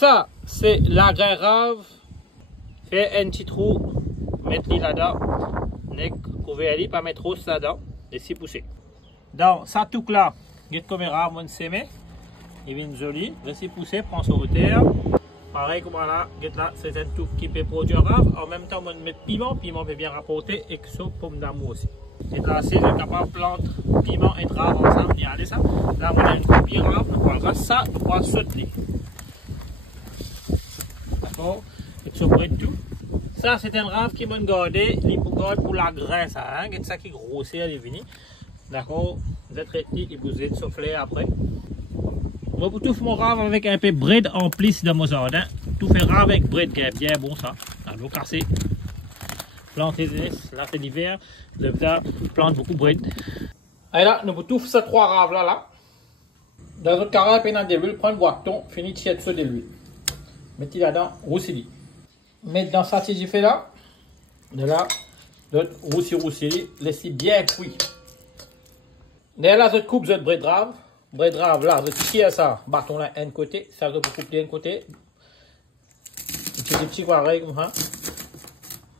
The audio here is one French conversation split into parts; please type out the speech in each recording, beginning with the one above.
Ça, c'est la grain rave. Fait un petit trou, mettre là-dedans. Couvrir pas mettre trop là-dedans. Laissez pousser. Donc, ça tout là, get comme rave, mon sémé. Il vient joli. Laissez pousser, prend sur terre. Pareil comme là, get là, c'est un tout qui peut produire rave. En même temps, on met piment. Piment peut bien rapporter et que ça, pomme d'amour aussi. Et là, c'est capable de planter piment et rave ensemble. Regardez ça. Là, on a une copie rave. On prendra ça, on prend sauter. D'accord? Et ça pour tout. Ça, c'est un rave qui m'a gardé. Il faut garder pour la grain, ça. Hein? C'est ça qui grossit, elle est venue. D'accord? Vous êtes retenus et vous êtes soufflé après. Je vais tout faire mon rave avec un peu de bread en plus dans mon jardin. Tout faire rave avec bread qui est bien bon, ça. Alors, casser. Planter, là, c'est l'hiver. Le vert plante beaucoup de bread. Et là, nous pouvons tout faire ces trois raves là. Dans notre carré, puis dans de l'huile, prendre un bâton, finir de tirer de l'huile. Mettez là-dedans, roussili. Mettre dans ça, si j'ai fait là, de là, d'autres roussili, laissez bien cuit. Là, je coupe ce bread rave. Bread rave là, je tire ça, bâton là, un côté, ça je peux couper d'un côté. Petit pareil comme ça.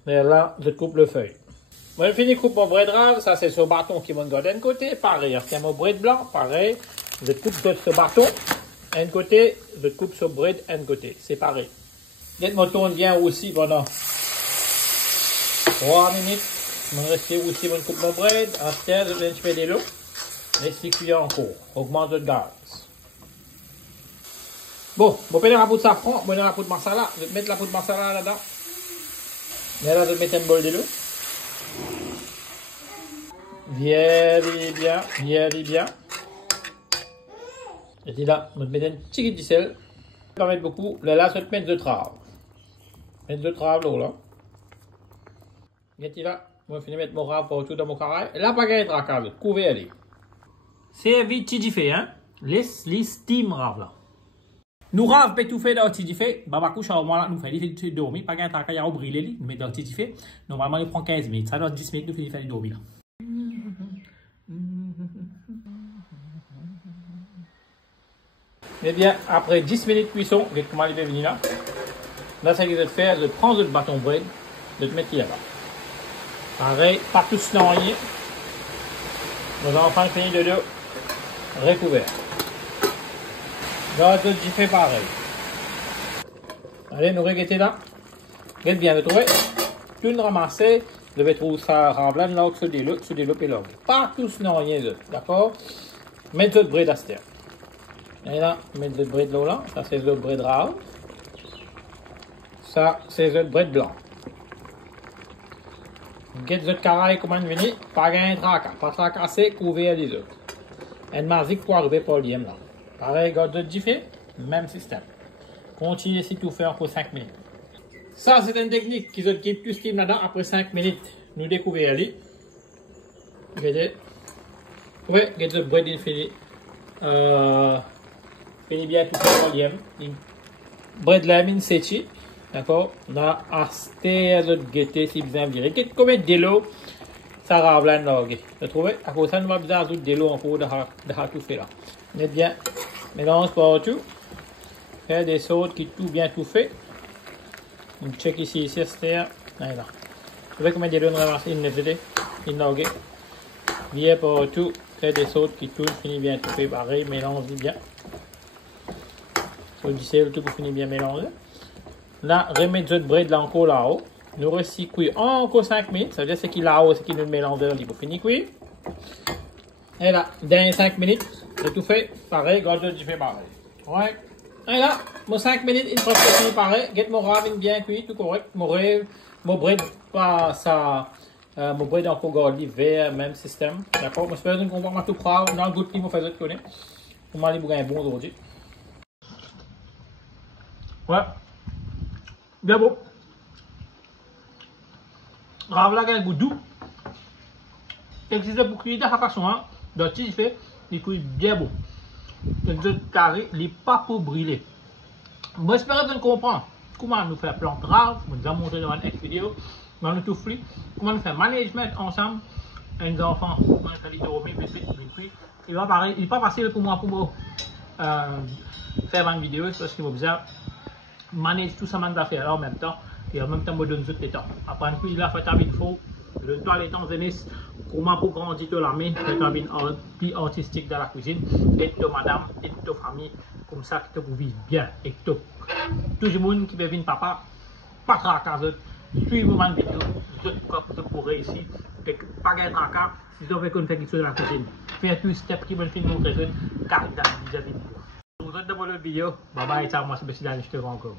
Et là, je coupe le feuille. Moi, je finis de couper mon bread rave, ça c'est ce bâton qui va d'un côté, pareil. C'est mon bread blanc, pareil. Je coupe ce bâton, un côté, je coupe ce bread, un côté. C'est pareil. Dès que je tourne bien aussi pendant 3 minutes, je vais rester aussi, je coupe mon bread. Après, je vais faire de l'eau. Laissez cuire encore. Augmente le gaz. Bon, je vais mettre la poudre de safran, je vais mettre la poudre de masala. Je vais mettre la poudre de masala là-dedans. Et là, je vais mettre un bol de l'eau. Bien, bien. Et là, je vais mettre un petit peu de sel. Je vais mettre beaucoup. Là, je vais mettre de trave. Mettre de trave là. Et là, je vais finir de mettre mon rave partout dans mon carré. Et là, pas gagner de tracade. Couvert. C'est vite tidifé, hein? Les steam rave là. Nous rave peut tout faire dans tidifé. Baba couche au moins là, nous fait les dormir. Pas gagner de tracade, il y a au brûler, nous met dans tidifé. Normalement, il prend 15 minutes. Ça doit 10 minutes, nous finissons faire les dormir là. Eh bien, après 10 minutes de cuisson, comment il est venu là? Là, ça qu'il va faire, je prends le bâton bread, je le mettre là-bas. Pareil, pas tout se noyer. Nos enfants finissent de l'eau recouvert. Là, j'ai fait pareil. Allez, nous regardez là. Regardez bien, vous trouvez? Tout le ramasser, je vais trouver ça remblant là sur des lots et là. Pas tout se noyer, d'accord? Mettez le bread à terre. Et là, mettre le bread là, ça c'est le bread rave. Ça c'est le bread blanc. Get the carré comment venir, pas gagner de tracas, pas tracasser, couvrir les autres. Un marzik pour arriver par l'IM là. Pareil, garde de diffé, même système. Continuez si tout faire pour 5 minutes. Ça c'est une technique qui est plus steam là-dedans. Après 5 minutes, nous découvrons les. Regardez. Oui, get the bread infini. Fini bien tout ça par l'IM. Bread lamine c'est d'accord, là, acheter le guetter si vous en virez. Combien de l'eau ça rave là, vous trouvez? À cause de ça, nous avons besoin de l'eau encore de tout faire là. Mettez bien, mélange partout. Faire des sauces qui tout bien tout fait. On check ici, c'est là. Vous voyez combien de l'eau nous avons ramasser? Il n'a bien partout. Faire des sauces qui tout finit bien tout fait. Pareil, mélange bien. Sur du sel, tout pour finir bien mélangé. Là, remettre notre bread là encore là-haut. Nous restons cuire encore 5 minutes. Ça veut dire que ce qui est là-haut, c'est qui nous mélange là, il faut finir cuire. Et là, dans 5 minutes, j'ai tout fait. Pareil, garde du fait pareil. Ouais. Et là, mon 5 minutes, une fois que c'est fini pareil, get mon rave bien cuit, tout correct. Mon bread, pas ça. Mon bread encore gardé vert, même système. D'accord? Je fais une comparement tout propre. Dans le goût de je fais ça connaître. Pour m'aller pour un bon aujourd'hui. Ouais. Bien beau. Rave là, il a un goût doux. Existe pour cuire de la façon, hein. Donc, il fait, il cuit bien beau. Le carré, il n'est pas pour brûler. Moi, j'espère que vous comprenez comment nous faire plante rave. Nous avons montré dans une vidéo. Nous nous tout fait. Comment nous faire management ensemble. Et nos enfants, comment nous faire les dormir, il va pareil. Il n'est pas facile pour moi pour faire une vidéo parce qu'il va bizarre. manage tout ça affaire là en même temps et en même temps me donne tout les temps. Après puis la fait avec faux, donne-toi les temps Zenis, comment pour grandir toi la main, fait une vie artistique dans la cuisine et toi madame et ta famille comme ça que tu vivre bien et tout le monde qui veut venir papa pas tracas suivre man vidéo pour réussir et pas gagner tracas si tu veux qu'on fait quelque chose dans la cuisine. Faire tout step qui veut faire montrer car vis-à-vis de vous. Vous êtes dans le vidéo, bye bye, ça moi c'est Bessie, je te rends encore.